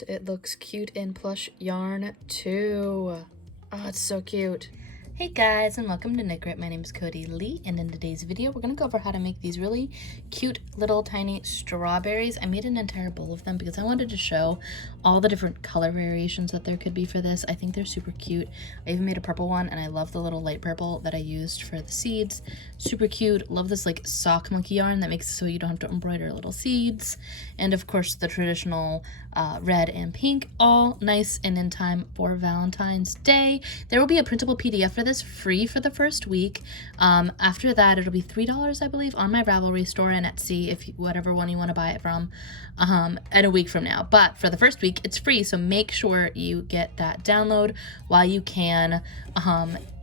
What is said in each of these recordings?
And it looks cute in plush yarn too. Oh, it's so cute. Hey guys, and welcome to Knit Grit. My name is Cody Lee, and in today's video we're going to go over how to make these really cute little tiny strawberries. I made an entire bowl of them because I wanted to show all the different color variations that there could be for this. I think they're super cute. I even made a purple one, and I love the little light purple that I used for the seeds. Super cute. Love this like sock monkey yarn that makes it so you don't have to embroider little seeds. And of course the traditional red and pink, all nice and in time for Valentine's Day. There will be a printable PDF for this, free for the first week. After that it'll be $3, I believe, on my Ravelry store and Etsy, if whatever one you want to buy it from, in a week from now. But for the first week it's free, so make sure you get that download while you can.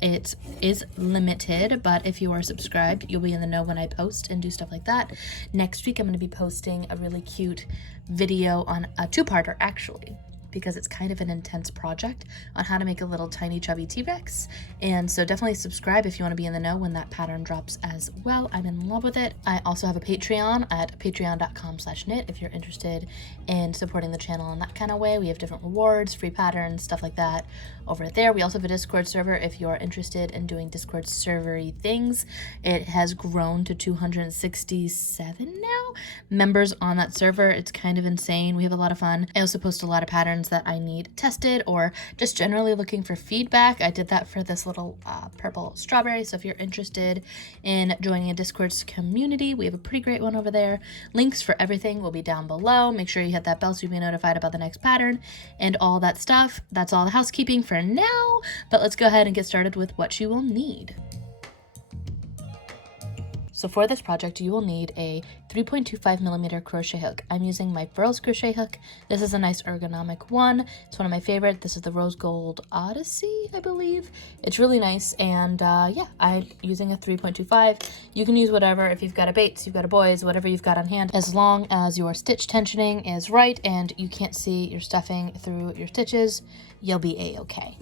It is limited, but if you are subscribed you'll be in the know when I post and do stuff like that. Next week I'm going to be posting a really cute video on a two-parter, actually, because it's kind of an intense project on how to make a little tiny chubby T-Rex. And so definitely subscribe if you want to be in the know when that pattern drops as well. I'm in love with it. I also have a Patreon at patreon.com/knit if you're interested in supporting the channel in that kind of way. We have different rewards, free patterns, stuff like that over there. We also have a Discord server if you're interested in doing Discord servery things. It has grown to 267 now members on that server. It's kind of insane. We have a lot of fun. I also post a lot of patterns that I need tested or just generally looking for feedback. I did that for this little purple strawberry, so if you're interested in joining a Discord community, we have a pretty great one over there. Links for everything will be down below. Make sure you hit that bell so you'll be notified about the next pattern and all that stuff. That's all the housekeeping for now, but let's go ahead and get started with what you will need. So for this project, you will need a 3.25mm crochet hook. I'm using my Furls crochet hook. This is a nice ergonomic one. It's one of my favorite. This is the Rose Gold Odyssey, I believe. It's really nice, and yeah, I'm using a 3.25. You can use whatever. If you've got a Bates, you've got a Boys, whatever you've got on hand, as long as your stitch tensioning is right and you can't see your stuffing through your stitches, you'll be a-okay.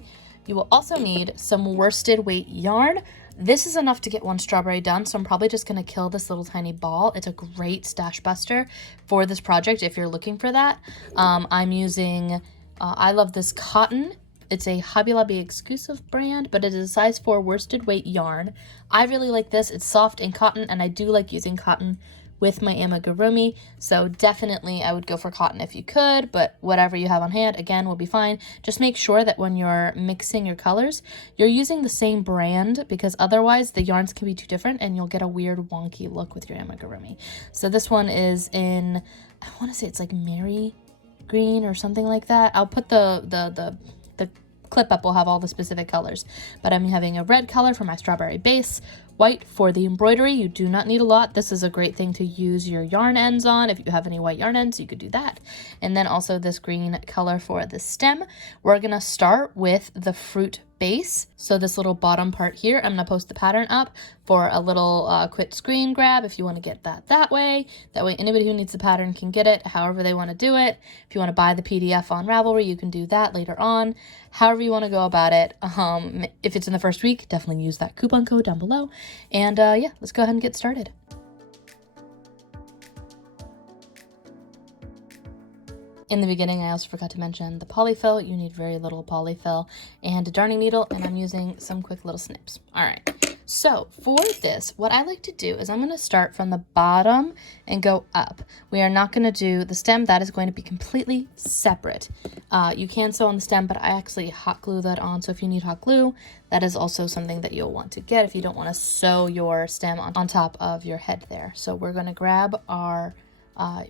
You will also need some worsted weight yarn. This is enough to get one strawberry done, so I'm probably just going to kill this little tiny ball. It's a great stash buster for this project if you're looking for that. I'm using, I love this cotton. It's a Hobby Lobby exclusive brand, but it is a size 4 worsted weight yarn. I really like this. It's soft and cotton, and I do like using cotton with my Amigurumi, so definitely I would go for cotton if you could, but whatever you have on hand, again, will be fine. Just make sure that when you're mixing your colors, you're using the same brand, because otherwise the yarns can be too different and you'll get a weird wonky look with your Amigurumi. So this one is in, I want to say it's like Mary Green or something like that. I'll put the clip up, will have all the specific colors, but I'm having a red color for my strawberry base, white for the embroidery. You do not need a lot. This is a great thing to use your yarn ends on. If you have any white yarn ends, you could do that. And then also this green color for the stem. We're gonna start with the fruit base. So this little bottom part here, I'm gonna post the pattern up for a little quick screen grab if you want to get that way. That way anybody who needs the pattern can get it however they want to do it. If you want to buy the PDF on Ravelry, you can do that later on. However you want to go about it. If it's in the first week, definitely use that coupon code down below. And yeah, let's go ahead and get started. In the beginning, I also forgot to mention the polyfill. You need very little polyfill and a darning needle, and I'm using some quick little snips. All right, so for this, what I like to do is I'm going to start from the bottom and go up. We are not going to do the stem. That is going to be completely separate. You can sew on the stem, but I actually hot glue that on, so if you need hot glue, that is also something that you'll want to get if you don't want to sew your stem on top of your head there. So we're going to grab our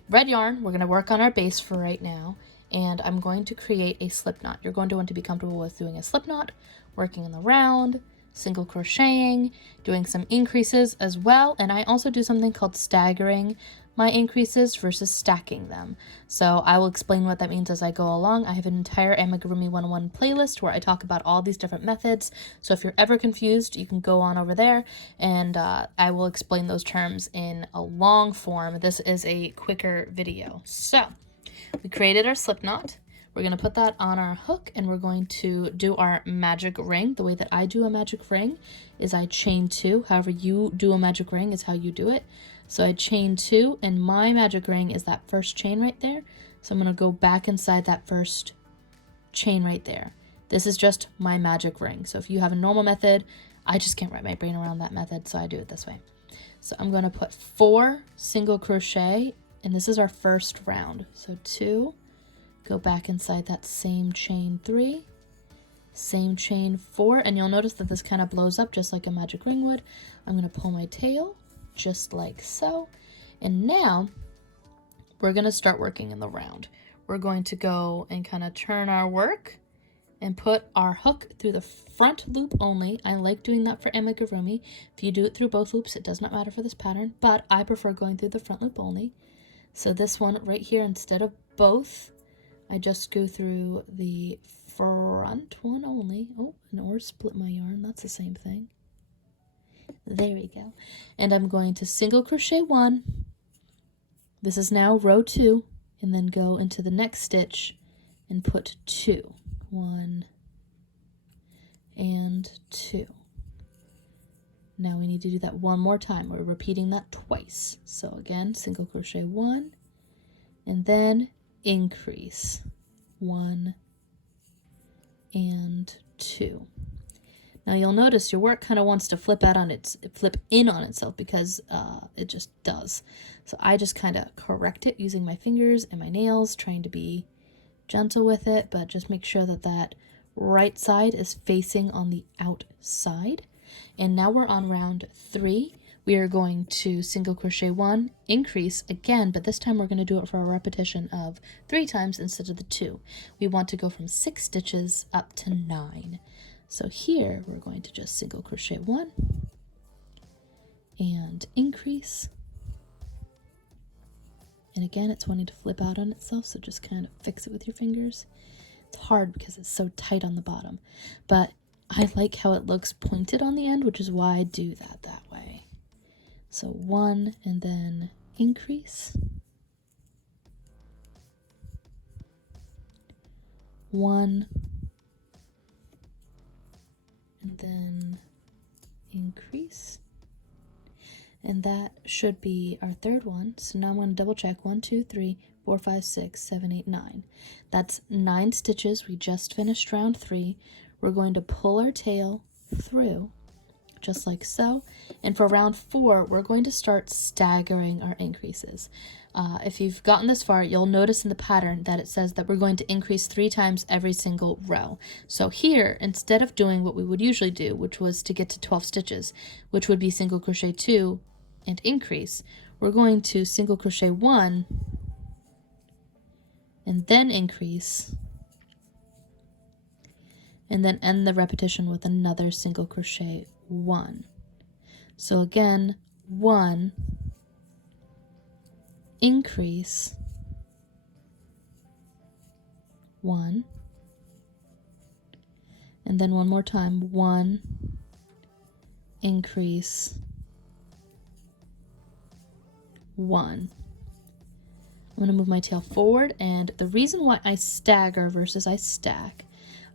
red yarn. We're going to work on our base for right now, and I'm going to create a slip knot. You're going to want to be comfortable with doing a slip knot, working in the round, single crocheting, doing some increases as well, and I also do something called staggering my increases versus stacking them. So I will explain what that means as I go along. I have an entire Amigurumi 101 playlist where I talk about all these different methods. So if you're ever confused, you can go on over there, and I will explain those terms in a long form. This is a quicker video. So we created our slip knot. We're going to put that on our hook, and we're going to do our magic ring. The way that I do a magic ring is I chain 2. However you do a magic ring is how you do it. So I chain 2, and my magic ring is that first chain right there. So I'm going to go back inside that first chain right there. This is just my magic ring. So if you have a normal method, I just can't wrap my brain around that method, so I do it this way. So I'm going to put 4 single crochet, and this is our first round. So 2, go back inside that same chain 3, same chain 4, and you'll notice that this kind of blows up just like a magic ring would. I'm going to pull my tail just like so, and now we're going to start working in the round. We're going to go and kind of turn our work and put our hook through the front loop only. I like doing that for amigurumi. If you do it through both loops, it does not matter for this pattern, but I prefer going through the front loop only. So this one right here, instead of both, I just go through the front one only. Oh, or split my yarn, that's the same thing. There we go. And I'm going to single crochet 1. This is now row 2, and then go into the next stitch and put 2. 1 and 2. Now we need to do that one more time. We're repeating that twice. So again, single crochet 1 and then increase 1 and 2. Now you'll notice your work kind of wants to flip in on itself because it just does. So I just kind of correct it using my fingers and my nails, trying to be gentle with it, but just make sure that that right side is facing on the outside. And now we're on round 3. We are going to single crochet 1, increase again, but this time we're going to do it for a repetition of 3 times instead of the 2. We want to go from 6 stitches up to 9. So here we're going to just single crochet 1 and increase. And again, it's wanting to flip out on itself, so just kind of fix it with your fingers. It's hard because it's so tight on the bottom, but I like how it looks pointed on the end, which is why I do that way. So 1 and then increase. 1 and then increase. And that should be our third one. So now I'm going to double check. 1, 2, 3, 4, 5, 6, 7, 8, 9. That's 9 stitches. We just finished round 3. We're going to pull our tail through, just like so. And for round 4, we're going to start staggering our increases. If you've gotten this far, you'll notice in the pattern that it says that we're going to increase 3 times every single row. So here, instead of doing what we would usually do, which was to get to 12 stitches, which would be single crochet 2 and increase, we're going to single crochet 1 and then increase, and then end the repetition with another single crochet 1. So again, 1, increase, 1, and then one more time, 1, increase, 1. I'm going to move my tail forward, and the reason why I stagger versus I stack,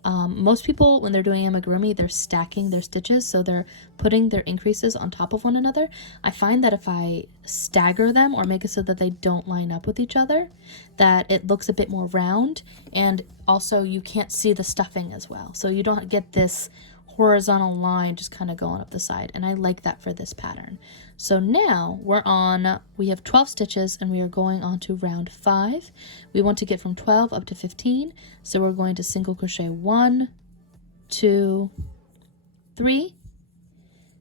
most people, when they're doing amigurumi, they're stacking their stitches, so they're putting their increases on top of one another. I find that if I stagger them or make it so that they don't line up with each other, that it looks a bit more round, and also you can't see the stuffing as well. So you don't get this horizontal line just kind of going up the side, and I like that for this pattern. So now we have 12 stitches and we are going on to round 5. We want to get from 12 up to 15, so we're going to single crochet 1, 2, 3,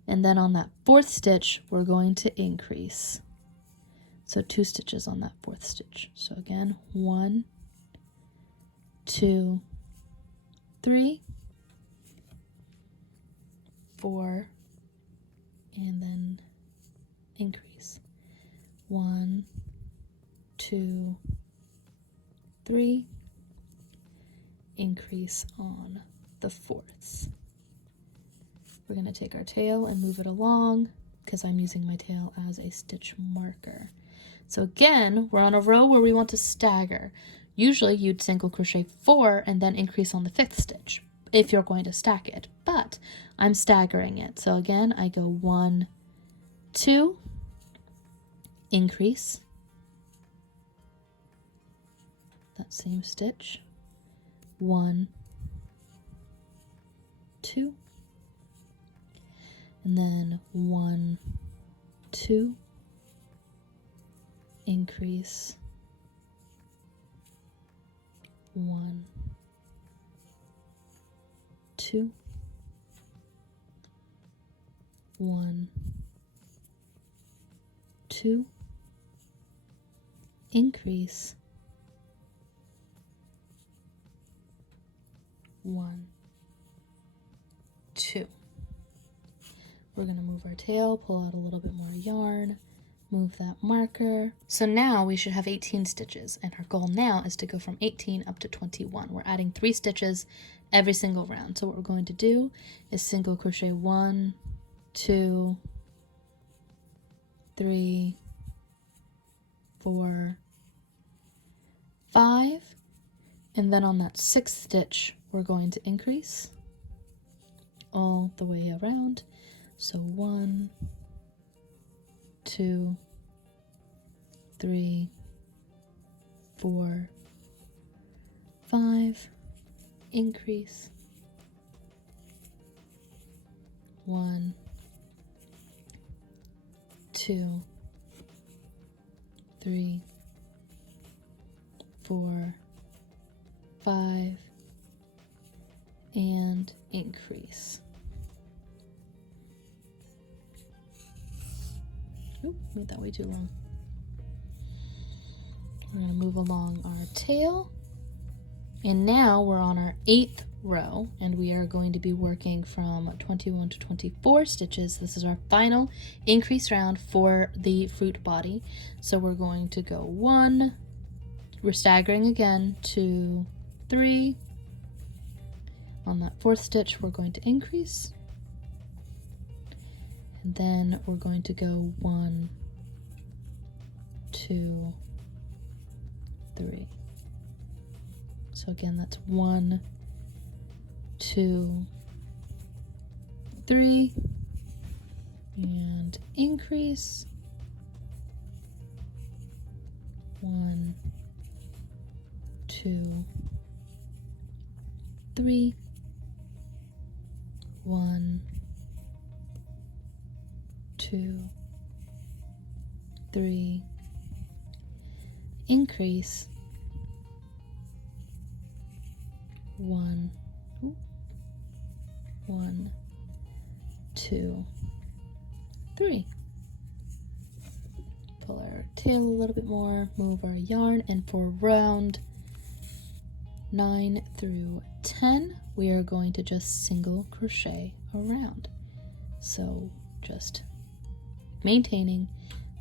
and then on that 4th stitch we're going to increase. So 2 stitches on that 4th stitch. So again, 1, 2, 3, 4, and then increase. 1, 2, 3, increase on the 4ths. We're going to take our tail and move it along because I'm using my tail as a stitch marker. So again, we're on a row where we want to stagger. Usually you'd single crochet 4 and then increase on the 5th stitch if you're going to stack it, but I'm staggering it. So again, I go 1, 2, increase, same stitch, 1, 2, and then 1, 2, increase, 1, 2, 1, 2, increase, 1, 2. We're going to move our tail, pull out a little bit more yarn, move that marker. So now we should have 18 stitches, and our goal now is to go from 18 up to 21. We're adding 3 stitches every single round. So what we're going to do is single crochet 1, 2, 3, 4, 5, and then on that 6th stitch we're going to increase all the way around. So 1, 2, 3, 4, 5, increase, 1, 2, 3, 4, 5, and increase. Oop, made that way too long. We're going to move along our tail, and now we're on our 8th row, and we are going to be working from 21 to 24 stitches. This is our final increase round for the fruit body. So we're going to go 1, we're staggering again, 2, 3. On that 4th stitch we're going to increase, and then we're going to go 1, 2, 3. So again, that's 1, 2, 3, and increase, 1, 2, 3, 1, 2, 3, increase, 1, 1, 2, 3. Pull our tail a little bit more, move our yarn, and for round 9 through 10, we are going to just single crochet around. So just maintaining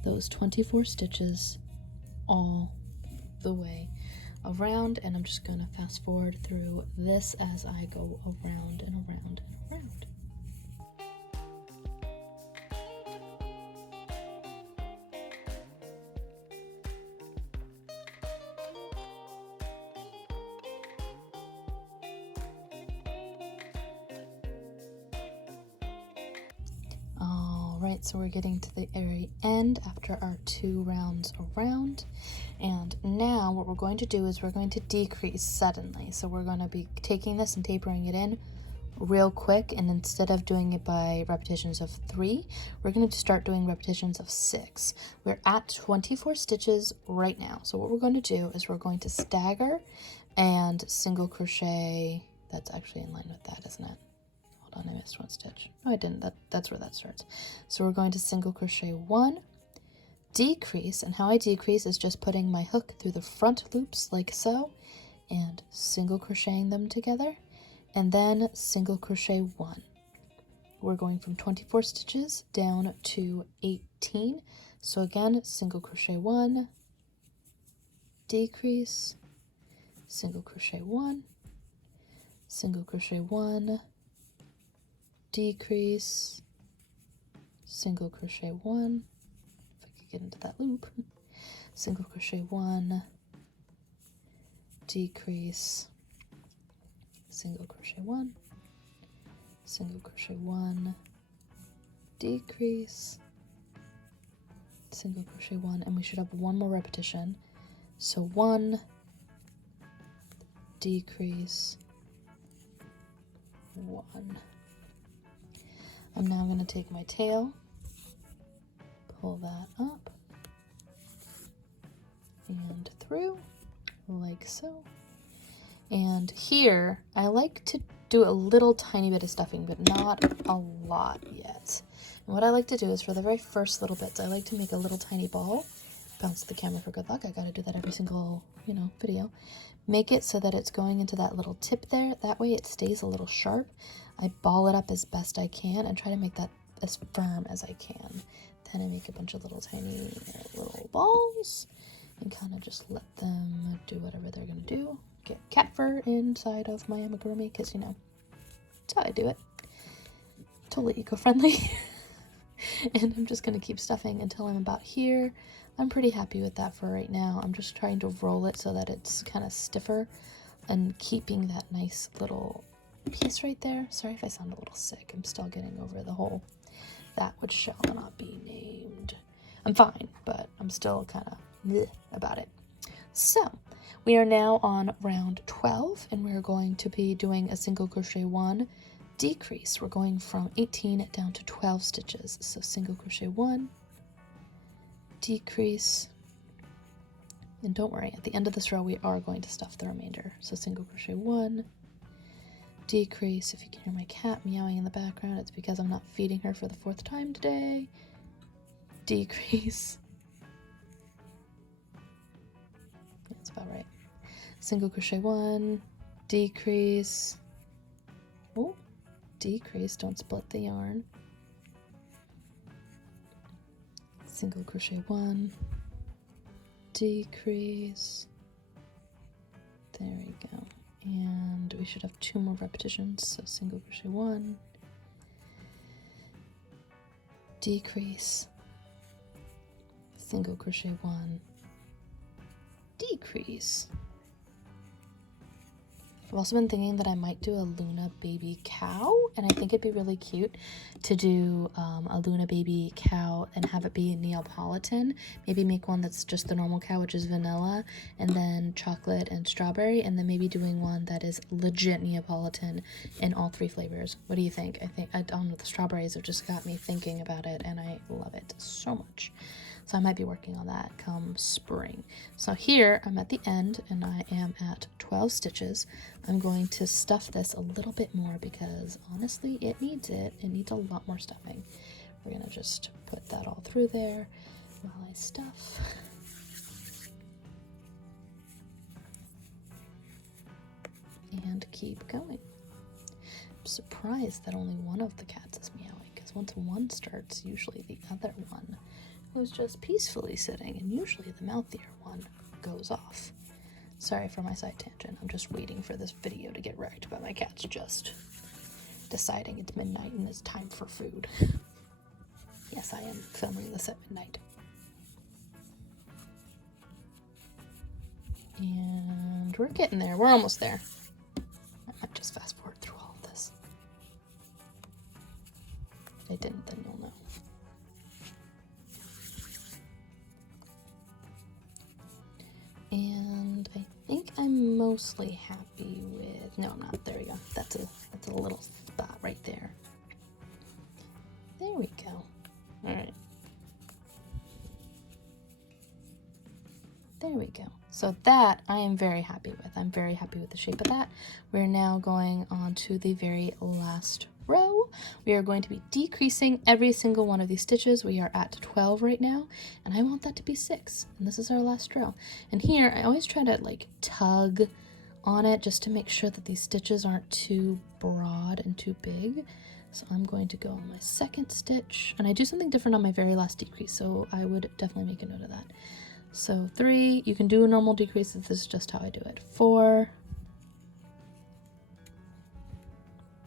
those 24 stitches all the way around, and I'm just going to fast forward through this as I go around and around and around. Alright, so we're getting to the very end after our 2 rounds around, and now what we're going to do is we're going to decrease suddenly. So we're going to be taking this and tapering it in real quick, and instead of doing it by repetitions of 3, we're going to start doing repetitions of 6. We're at 24 stitches right now, so what we're going to do is we're going to stagger and single crochet. That's actually in line with that, isn't it? Hold on, I missed one stitch. No, I didn't. That's where that starts. So we're going to single crochet 1, decrease, and how I decrease is just putting my hook through the front loops like so, and single crocheting them together, and then single crochet 1. We're going from 24 stitches down to 18. So again, single crochet 1, decrease, single crochet 1, single crochet 1, decrease, single crochet 1, if I could get into that loop, single crochet 1, decrease, single crochet 1, single crochet 1, decrease, single crochet 1, and we should have one more repetition. So 1, decrease 1. I'm now going to take my tail, pull that up and through like so. And here I like to do a little tiny bit of stuffing, but not a lot yet. And what I like to do is for the very first little bits, I like to make a little tiny ball. Bounce the camera for good luck. I gotta do that every single, video. Make it so that it's going into that little tip there. That way it stays a little sharp. I ball it up as best I can and try to make that as firm as I can. Then I make a bunch of little tiny little balls and kind of just let them do whatever they're gonna do. Get cat fur inside of my amigurumi because, that's how I do it. Totally eco-friendly. And I'm just gonna keep stuffing until I'm about here. I'm pretty happy with that for right now. I'm just trying to roll it so that it's kind of stiffer and keeping that nice little piece right there. Sorry if I sound a little sick. I'm still getting over the whole that which shall not be named. I'm fine, but I'm still kind of about it. So we are now on round 12 and we're going to be doing a single crochet 1 decrease. We're going from 18 down to 12 stitches. So single crochet 1, decrease, and don't worry, at the end of this row we are going to stuff the remainder. So single crochet 1, decrease. If you can hear my cat meowing in the background, it's because I'm not feeding her for the 4th time today. Decrease. That's about right. Single crochet 1, decrease. Oh, decrease, don't split the yarn. Single crochet 1, decrease. There we go. And we should have 2 more repetitions. So single crochet 1, decrease, single crochet 1, decrease. I've also been thinking that I might do a Luna baby cow, and I think it'd be really cute to do a Luna baby cow and have it be Neapolitan. Maybe make one that's just the normal cow, which is vanilla, and then chocolate and strawberry, and then maybe doing one that is legit Neapolitan in all 3 flavors. What do you think? I don't know, the strawberries have just got me thinking about it, and I love it so much. So I might be working on that come spring. So here I'm at the end and I am at 12 stitches. I'm going to stuff this a little bit more because honestly it needs it. It needs a lot more stuffing. We're gonna just put that all through there while I stuff. And keep going. I'm surprised that only one of the cats is meowing because once one starts, usually the other one who's just peacefully sitting, and usually the mouthier one goes off. Sorry for my side tangent. I'm just waiting for this video to get wrecked by my cat's just deciding it's midnight and it's time for food. Yes, I am filming this at midnight. And we're getting there. We're almost there. I might just fast forward through all of this. If I didn't, then you'll know. And I think I'm mostly happy with, no, I'm not, there we go. That's a little spot right there. There we go. All right. There we go. So that I am very happy with. I'm very happy with the shape of that. We're now going on to the very last row. We are going to be decreasing every single one of these stitches. We are at 12 right now, and I want that to be 6. And this is our last row. And here, I always try to like tug on it just to make sure that these stitches aren't too broad and too big. So I'm going to go on my 2nd stitch, and I do something different on my very last decrease, so I would definitely make a note of that. So 3, you can do a normal decrease. This is just how I do it. 4,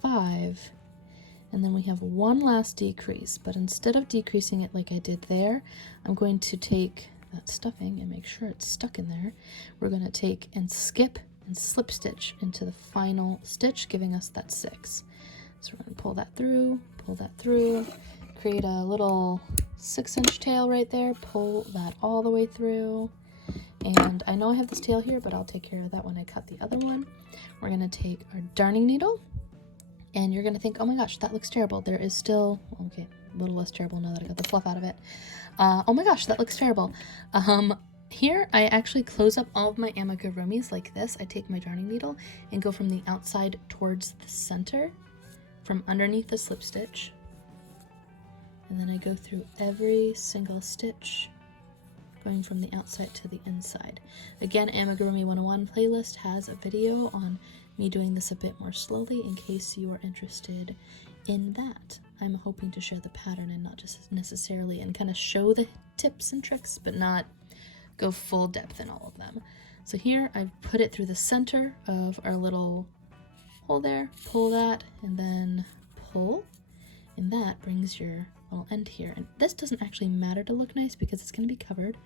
5, and then we have one last decrease, but instead of decreasing it like I did there, I'm going to take that stuffing and make sure it's stuck in there. We're going to take and skip and slip stitch into the final stitch, giving us that 6. So we're going to pull that through, create a little 6-inch tail right there, pull that all the way through, And I know I have this tail here, but I'll take care of that when I cut the other one. We're gonna take our darning needle, and you're gonna think, oh my gosh, that looks terrible. There is still, okay, a little less terrible now that I got the fluff out of it. Oh my gosh, that looks terrible. Here I actually close up all of my amigurumis like this. I take my darning needle and go from the outside towards the center, from underneath the slip stitch. And then I go through every single stitch, going from the outside to the inside. Again, Amigurumi 101 playlist has a video on me doing this a bit more slowly in case you are interested in that. I'm hoping to share the pattern and not just necessarily, and kind of show the tips and tricks, but not go full depth in all of them. So here I've put it through the center of our little hole there, pull that, and then pull, and that brings your little end here. And this doesn't actually matter to look nice because it's going to be covered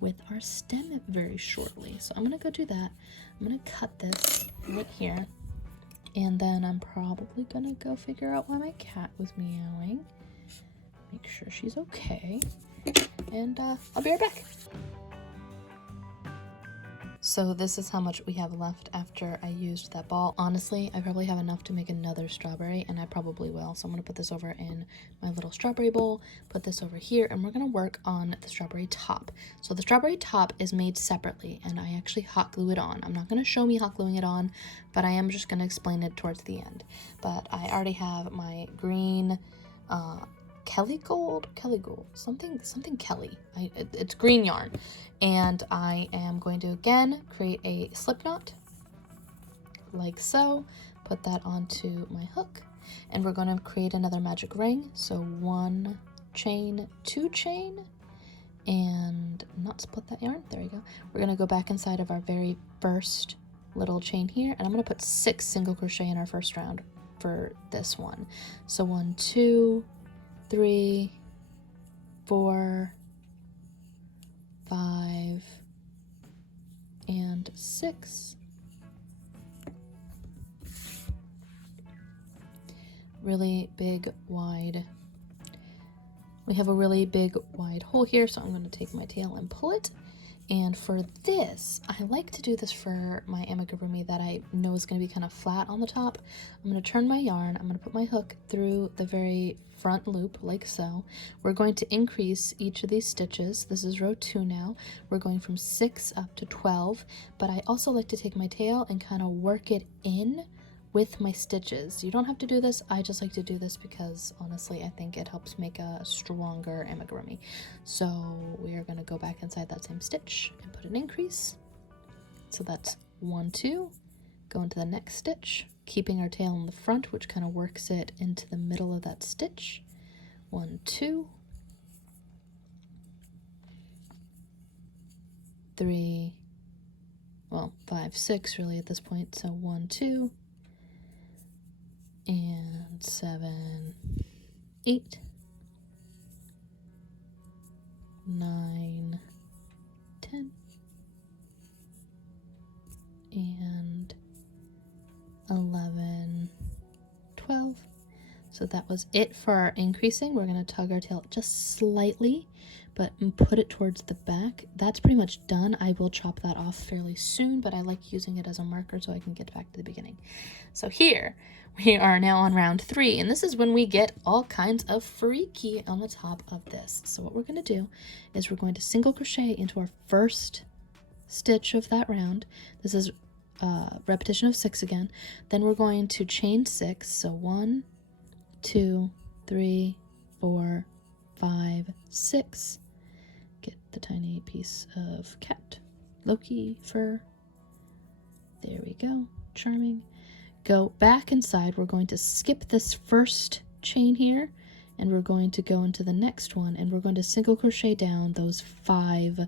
with our stem very shortly. So I'm going to go do that. I'm going to cut this right here, and then I'm probably going to go figure out why my cat was meowing, make sure she's okay, and I'll be right back. So this is how much we have left after I used that ball. Honestly, I probably have enough to make another strawberry, and I probably will. So I'm gonna put this over in my little strawberry bowl, put this over here, and we're gonna work on the strawberry top. So the strawberry top is made separately, and I actually hot glue it on. I'm not gonna show me hot gluing it on, but I am just gonna explain it towards the end. But I already have my green, Kelly gold, something Kelly. It's green yarn, and I am going to again create a slip knot like so, put that onto my hook, and we're going to create another magic ring. So 1 chain, 2 chain, and not split that yarn. There we go. We're going to go back inside of our very first little chain here, and I'm going to put 6 single crochet in our first round for this one. So 1, 2, 3, 4, 5, and 6. Really big, wide. We have a really big, wide hole here, so I'm going to take my tail and pull it. And for this, I like to do this for my amigurumi that I know is going to be kind of flat on the top. I'm going to turn my yarn, I'm going to put my hook through the very front loop like so. We're going to increase each of these stitches. This is row 2 now. We're going from 6 up to 12, but I also like to take my tail and kind of work it in with my stitches. You don't have to do this, I just like to do this because honestly I think it helps make a stronger amigurumi. So we are going to go back inside that same stitch and put an increase. So that's 1, 2, go into the next stitch, keeping our tail in the front, which kind of works it into the middle of that stitch. 1, 2, 3, well 5, 6 really at this point. So 1, 2, and 7, 8, 9, 10, and 11, 12. So that was it for our increasing. We're going to tug our tail just slightly, but put it towards the back. That's pretty much done. I will chop that off fairly soon, but I like using it as a marker so I can get back to the beginning. So here we are now on round 3, and this is when we get all kinds of freaky on the top of this. So what we're going to do is we're going to single crochet into our first stitch of that round. This is repetition of 6 again. Then we're going to chain 6. So 1, 2, 3, 4, 5, 6. Get the tiny piece of cat, Loki fur. There we go. Charming. Go back inside. We're going to skip this first chain here, and we're going to go into the next one, and we're going to single crochet down those 5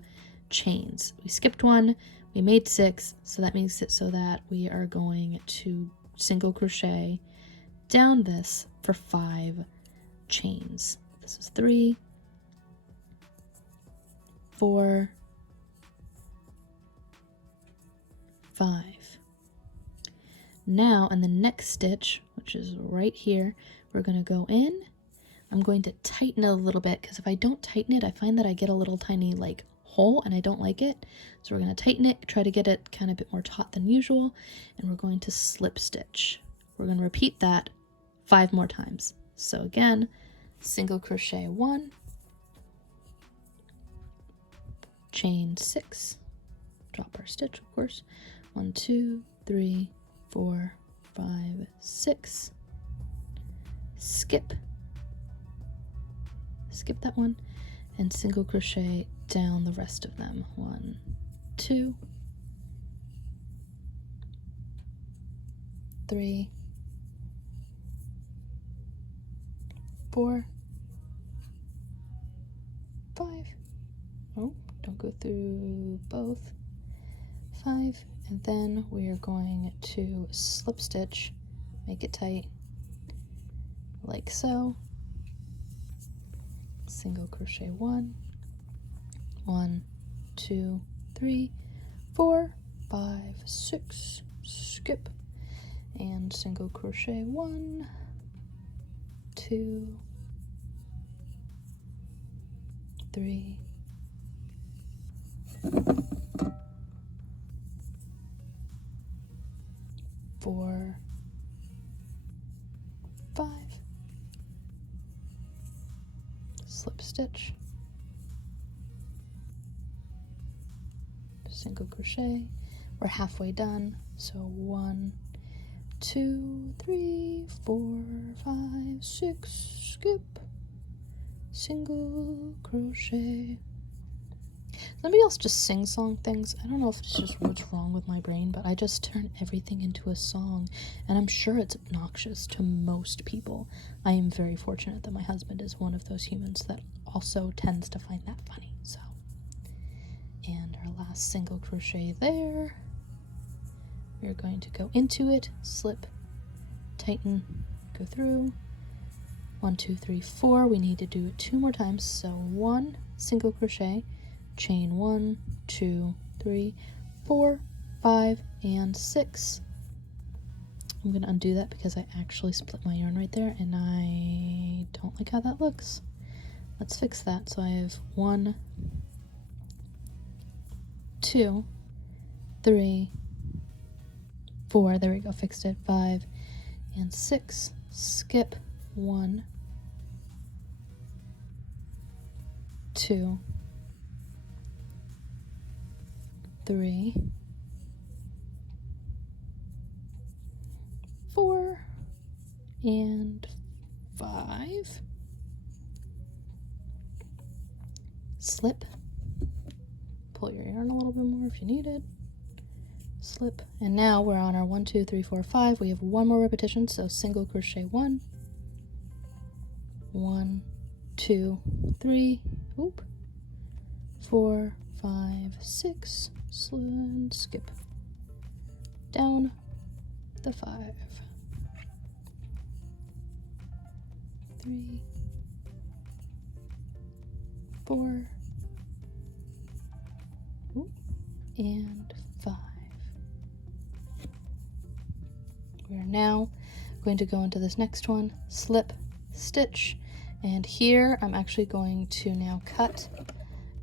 chains. We skipped 1, we made 6, so that means that we are going to single crochet down this for 5 chains. This is 3, 4, 5. Now in the next stitch, which is right here, we're going to go in. I'm going to tighten it a little bit because if I don't tighten it, I find that I get a little tiny like hole and I don't like it. So we're going to tighten it, try to get it kind of a bit more taut than usual, and we're going to slip stitch. We're going to repeat that 5 more times. So again, single crochet 1, chain 6, drop our stitch, of course, 1, 2, 3, 4, 5, 6, skip that one, and single crochet down the rest of them. 1, 2, 3, 4, 5. Oh, don't go through both. 5, and then we are going to slip stitch, make it tight like so. Single crochet 1, 1, 2, 3, 4, 5, 6, skip, and single crochet 1, 2, 3, 4, 5, slip stitch, single crochet. We're halfway done, so 1, 2, 3, 4, 5, 6, skip, single crochet. Somebody else just sing-song things. I don't know if it's just what's wrong with my brain, but I just turn everything into a song, and I'm sure it's obnoxious to most people. I am very fortunate that my husband is one of those humans that also tends to find that funny. So, and our last single crochet there. We're going to go into it, slip, tighten, go through. 1, 2, 3, 4. We need to do it 2 more times. So 1 single crochet, chain 1, 2, 3, 4, 5, and 6. I'm going to undo that because I actually split my yarn right there and I don't like how that looks. Let's fix that. So I have 1, 2, 3, 4, there we go, fixed it, 5, and 6, skip 1, 2, 3, 4, and 5, slip, pull your yarn a little bit more if you need it, slip, and now we're on our 1, 2, 3, 4, 5. We have 1 more repetition, so single crochet 1, 1, 2, 3, oop, 4, 5, 6, and skip down the 5, 3, 4, oop, and 5. We are now going to go into this next one, slip, stitch, and here I'm actually going to now cut a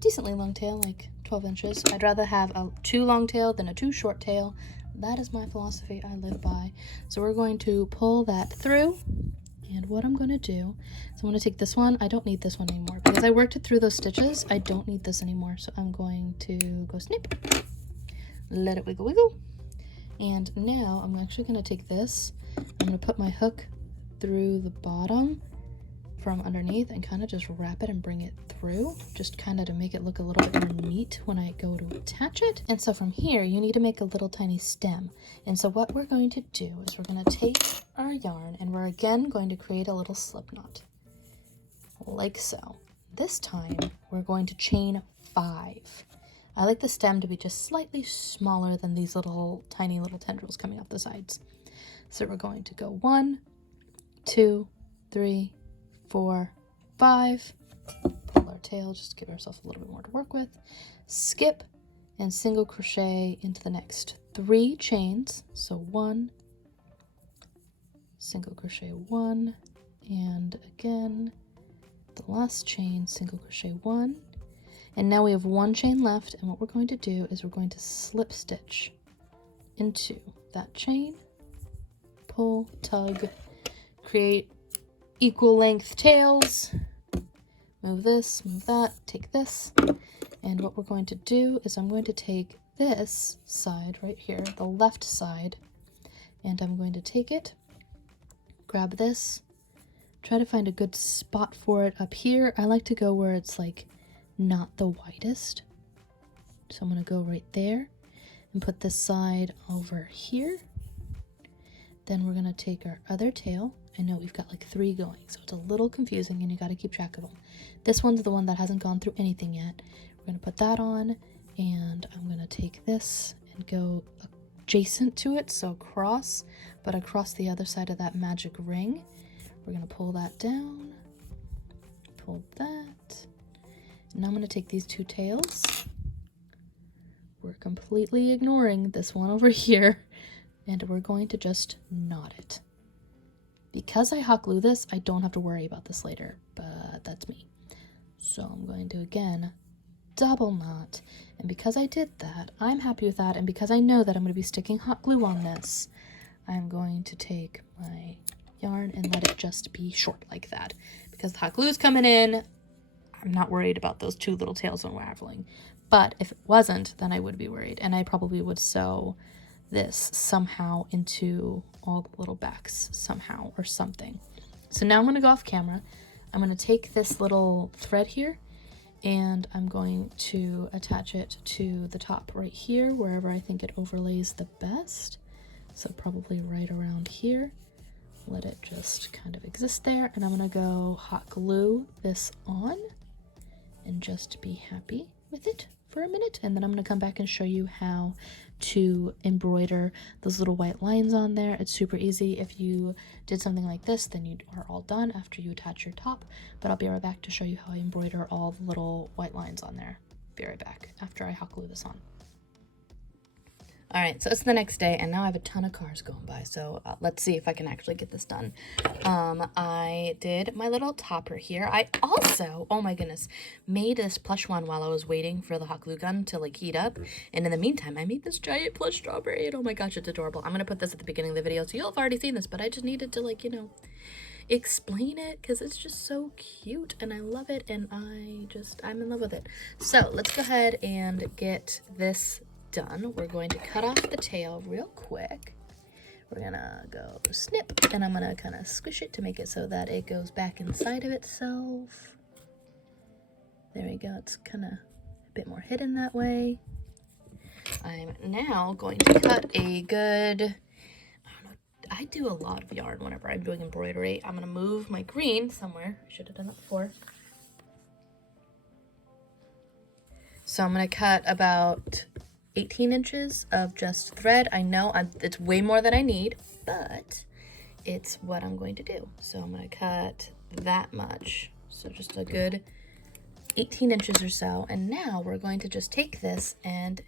decently long tail, like 12 inches. I'd rather have a too long tail than a too short tail. That is my philosophy I live by. So we're going to pull that through, and what I'm going to do is I'm going to take this one. I don't need this one anymore because I worked it through those stitches. I don't need this anymore, so I'm going to go snip, let it wiggle wiggle. And now I'm actually going to take this, I'm going to put my hook through the bottom from underneath and kind of just wrap it and bring it through, just kind of to make it look a little bit more neat when I go to attach it. And so from here, you need to make a little tiny stem. And so what we're going to do is we're going to take our yarn and we're again going to create a little slip knot, like so. This time, we're going to chain 5. I like the stem to be just slightly smaller than these little tiny little tendrils coming up the sides. So we're going to go 1, 2, 3, 4, 5, pull our tail just to give ourselves a little bit more to work with, skip, and single crochet into the next 3 chains. So 1, single crochet 1, and again the last chain, single crochet 1. And now we have one chain left, and what we're going to do is we're going to slip stitch into that chain, pull, tug, create equal length tails, move this, move that, take this, and what we're going to do is I'm going to take this side right here, the left side, and I'm going to take it, grab this, try to find a good spot for it up here. I like to go where it's like not the widest, so I'm going to go right there and put this side over here. Then we're going to take our other tail. I know we've got like 3 going, so it's a little confusing and you got to keep track of them. This one's the one that hasn't gone through anything yet. We're going to put that on, and I'm going to take this and go adjacent to it, so across, but across the other side of that magic ring. We're going to pull that down, pull that. Now I'm going to take these 2 tails. We're completely ignoring this one over here, and we're going to just knot it. Because I hot glue this, I don't have to worry about this later, but that's me. So I'm going to, again, double knot, and because I did that, I'm happy with that, and because I know that I'm going to be sticking hot glue on this, I'm going to take my yarn and let it just be short like that. Because the hot glue is coming in, I'm not worried about those 2 little tails unraveling. But if it wasn't, then I would be worried, and I probably would sew this somehow into all the little backs somehow or something. So now I'm going to go off camera. I'm going to take this little thread here, and I'm going to attach it to the top right here, wherever I think it overlays the best. So probably right around here. Let it just kind of exist there, and I'm going to go hot glue this on and just be happy with it for a minute, and then I'm going to come back and show you how to embroider those little white lines on there. It's super easy. If you did something like this, then you are all done after you attach your top, but I'll be right back to show you how I embroider all the little white lines on there. Be right back after I hot glue this on. All right, so it's the next day, and now I have a ton of cars going by, so let's see if I can actually get this done. I did my little topper here. I also, oh my goodness, made this plush one while I was waiting for the hot glue gun to like heat up, and in the meantime, I made this giant plush strawberry, and oh my gosh, it's adorable. I'm gonna put this at the beginning of the video, so you'll have already seen this, but I just needed to, like, you know, explain it because it's just so cute and I love it, and I'm in love with it. So let's go ahead and get this done. We're going to cut off the tail real quick. We're gonna go snip, and I'm gonna kind of squish it to make it so that it goes back inside of itself. There we go. It's kind of a bit more hidden that way. I'm now going to cut a good, I don't know, I do a lot of yarn whenever I'm doing embroidery. I'm gonna move my green somewhere. I should have done that before. So I'm gonna cut about 18 inches of just thread. I know it's way more than I need, but it's what I'm going to do. So I'm going to cut that much. So just a good 18 inches or so. And now we're going to just take this and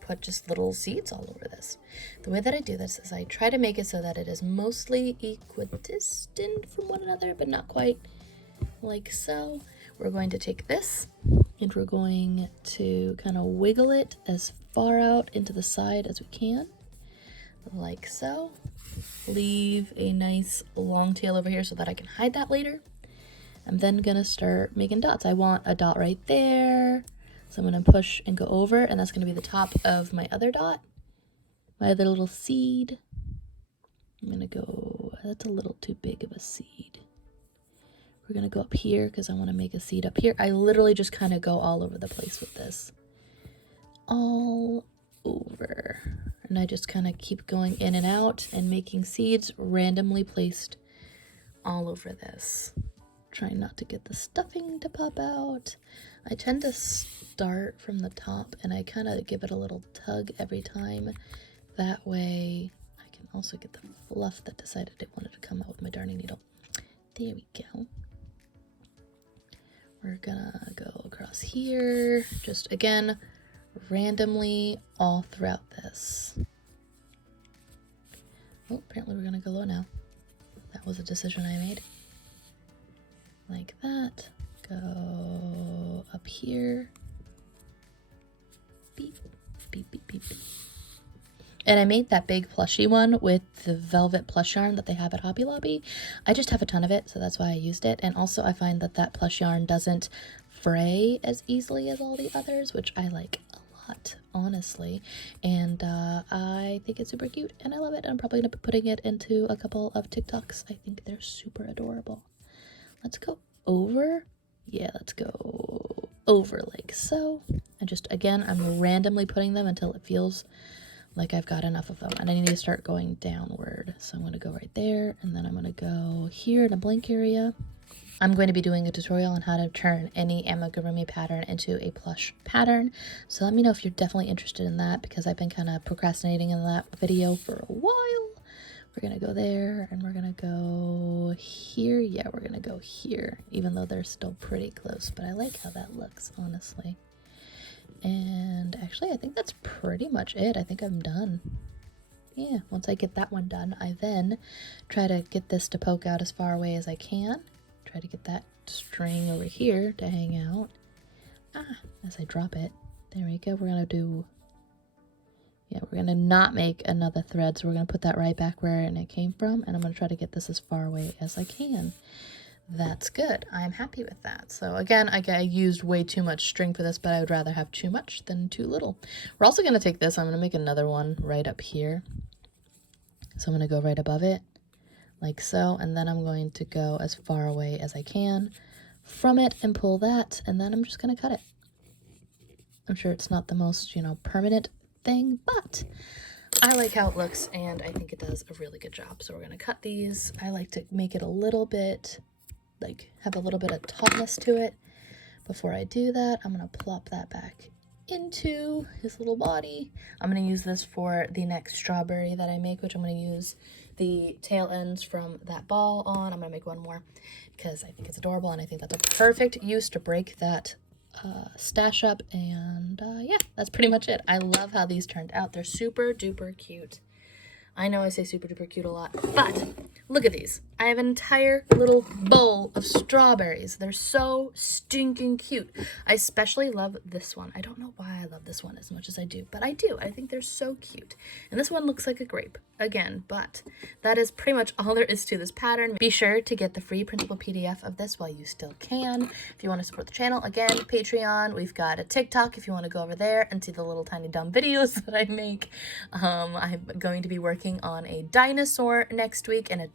put just little seeds all over this. The way that I do this is I try to make it so that it is mostly equidistant from one another, but not quite, like so. We're going to take this and we're going to kind of wiggle it as far out into the side as we can, like so. Leave a nice long tail over here so that I can hide that later. I'm then gonna start making dots. I want a dot right there, so I'm gonna push and go over, and that's gonna be the top of my other dot, my other little seed. I'm gonna go, that's a little too big of a seed. We're gonna go up here because I want to make a seed up here. I literally just kind of go all over the place with this. All over. And I just kind of keep going in and out and making seeds randomly placed all over this. Trying not to get the stuffing to pop out. I tend to start from the top and I kind of give it a little tug every time. That way I can also get the fluff that decided it wanted to come out with my darning needle. There we go. We're gonna go across here, just again, randomly all throughout this. Oh, apparently we're gonna go low now. That was a decision I made. Like that. Go up here. And I made that big plushy one with the velvet plush yarn that they have at Hobby Lobby. I just have a ton of it, so that's why I used it. And also I find that that plush yarn doesn't fray as easily as all the others, which I like a lot, honestly. And I think it's super cute and I love it. I'm probably going to be putting it into a couple of TikToks. I think they're super adorable. Let's go over. Yeah, let's go over like so. And just, again, I'm randomly putting them until it feels like I've got enough of them. And I need to start going downward. So I'm going to go right there. And then I'm going to go here in a blank area. I'm going to be doing a tutorial on how to turn any amigurumi pattern into a plush pattern. So let me know if you're definitely interested in that, because I've been kind of procrastinating in that video for a while. We're going to go there and we're going to go here. Yeah, we're going to go here, even though they're still pretty close. But I like how that looks, honestly. And actually, I think that's pretty much it. I think I'm done. Yeah, once I get that one done, I then try to get this to poke out as far away as I can. Try to get that string over here to hang out. As I drop it. There we go. We're going to do... Yeah, we're going to not make another thread, so we're going to put that right back where it came from, and I'm going to try to get this as far away as I can. That's good. I'm happy with that. So again, I used way too much string for this, but I would rather have too much than too little. We're also going to take this. I'm going to make another one right up here. So I'm going to go right above it, like so, and then I'm going to go as far away as I can from it and pull that, and then I'm just going to cut it. I'm sure it's not the most, permanent thing, but I like how it looks, and I think it does a really good job. So we're going to cut these. I like to make it a little bit, have a little bit of tautness to it. Before I do that, I'm going to plop that back into his little body. I'm going to use this for the next strawberry that I make, which I'm going to use the tail ends from that ball on. I'm going to make one more because I think it's adorable, and I think that's a perfect use to break that stash up. And yeah, that's pretty much it. I love how these turned out. They're super duper cute. I know I say super duper cute a lot, but look at these. I have an entire little bowl of strawberries. They're so stinking cute. I especially love this one. I don't know why I love this one as much as I do, but I do. I think they're so cute. And this one looks like a grape again, but that is pretty much all there is to this pattern. Be sure to get the free printable PDF of this while you still can. If you want to support the channel, again, Patreon. We've got a TikTok if you want to go over there and see the little tiny dumb videos that I make. I'm going to be working on a dinosaur next week and a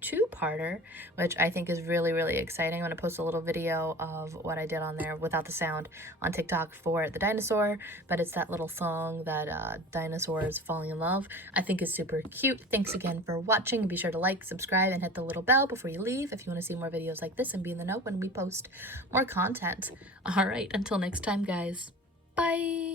two-parter, which I think is really, really exciting. I'm going to post a little video of what I did on there without the sound on TikTok for the dinosaur, but it's that little song that dinosaurs falling in love. I think is super cute. Thanks again for watching. Be sure to like, subscribe, and hit the little bell before you leave if you want to see more videos like this and be in the know when we post more content. All right, until next time, guys. Bye!